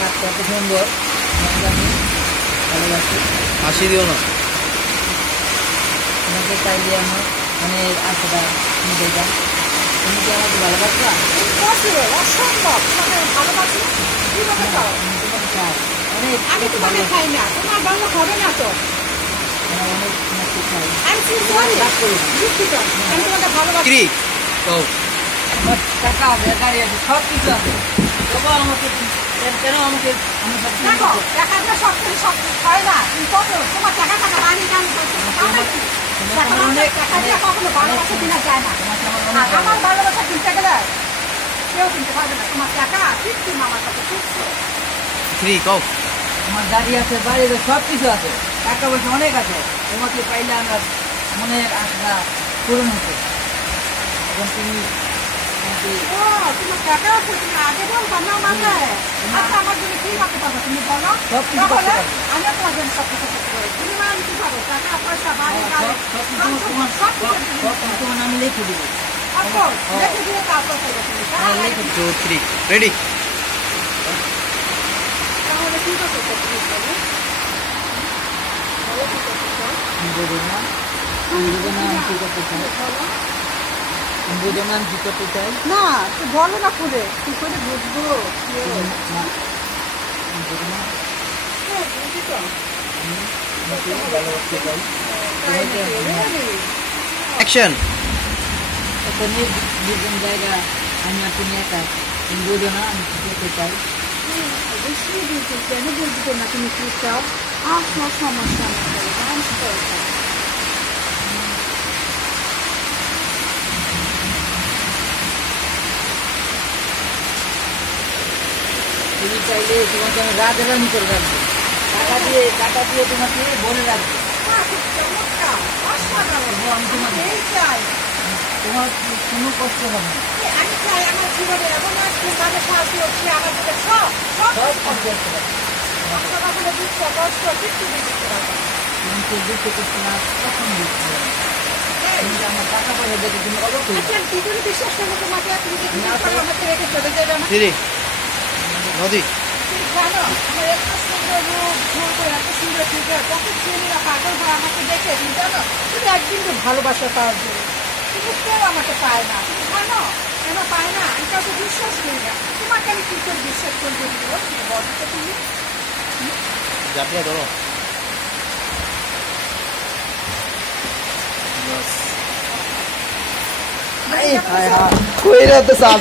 হাতটা এত সুন্দর, আমি ভালোবাসি। হাসি দিও না। তোমাকে চাইলে আমার মানে আশাটা তুমি দেবা। তুমি কি আমাকে ভালোবাসবা? অসম্ভব তোমাকে ভালোবাসি কিভাবে চাও? আমি তোমাকে চাই অনেক, আমি তোমাকে খাই না, তোমার ভালো হবে না তো। অনেক তোমাকে চাই। আমি কি করি? দুঃখিত, আমি তোমাকে ভালোবাসি। কি কও? আমার টাকা আছে, গাড়ি আছে, সব কিছু আছে, তবুও আমাকে কেন আমাকে আমার সাথে দেখো টাকা দিয়ে সব কিছু সব হয় না, তুমি কত তোমার টাকা টাকা রানি কাম করছো, টাকা দিয়ে কখনো ভালোবাসা কিনা যায় না। আর আমার ভালোবাসা কিনতে গেলে কেউ কিনতে পারবে না। তোমার টাকা কিচ্ছু না আমার কাছে, কিচ্ছু। থ্রি কও? আমার গাড়ি আছে, বাড়ি আছে, সব কিছু আছে, টাকা পয়সা অনেক আছে। তোমাকে পাইলে আমার মনের আশা পূরণ হতো। এখন তুমি আমাকে ও তোমার টাকা আছে, তুমি আগে বলবা না মাথায়। আচ্ছা আমার জন্য কি করতে পারবে তুমি বলো? সব কিছু করতে তাহলে পারবো। আমিও তোমার জন্য সব কিছু করতে পারবো। তুমি আমি কি পাবো? টাকা পয়সা বাড়ি গাড়ি সব তোমার নামে লিখে দিব। দেখে দিয়ে তারপর করবে তুমি। Two three ready? তাহলে কি করতে চাও তুমি বলো? বলো কি করতে চাও? বুঝো না, বুঝো না আমি কি করতে চাই, বলো। বুঝো না আমি কি করতে চাই। না তুই বলো না খুলে, কি করে বুঝবো? না, বুঝো না, বুঝি তো। আমি তোমাকে ভালোবাসতে চাই। তাই নাকি? Really? অ্যাকশন। একটা নির্জন জায়গা, আমি আর তুমি একা, তুমি বুঝো না আমি কি করতে চাই। বেশি বুঝি কেন বুঝবো না তুমি কি চাও? আপনার সমস্যা নেই, ডান্স করতে। তুমি চাইলে তোমাকে আমি রাজা রানি করে রাখবো, টাকা দিয়ে তোমাকে বলে রাখবো। খুব চমৎকার, অসাধারণ। আমি তোমাকে এই চাই। তোমার কোনো কষ্ট হবে না, আমি চাই আমার জীবনে এমন একটা মানুষ আসবে, সে আমার সাথে সব সব সব কাজ করতে পারবে। আপনার আসলে দুঃখ কষ্ট কিছু দিতে পারবে না। তোমাকে দুঃখ করতে না, কখন দিচ্ছে তুমি যে আমার টাকা পয়সা দেখে তুমি অবাক হয়ে যাবে। আচ্ছা কি করে বিশ্বাস করবো তোমাকে? তুমি কি বিশ্বাস করো আমাকে রেখে চলে যাবে না? থ্রি নদী। তুমি জানো আমার এত সুন্দর রূপ, ঘুরবো এত সুন্দর ফিগার, কত ছেলেরা পাগল হয় আমাকে দেখে। তুমি জানো তুমি একদিন তো ভালোবাসা পাওয়ার জন্য কিন্তু কেউ আমাকে পায় না। তুমি জানো কেন পায় না? আমি কাউকে বিশ্বাস করি না। তোমাকে আমি কি করে বিশ্বাস করবো? বলো তো তুমি। জাতীয় ধরো। হায় হায়, কইরা তো সাপ।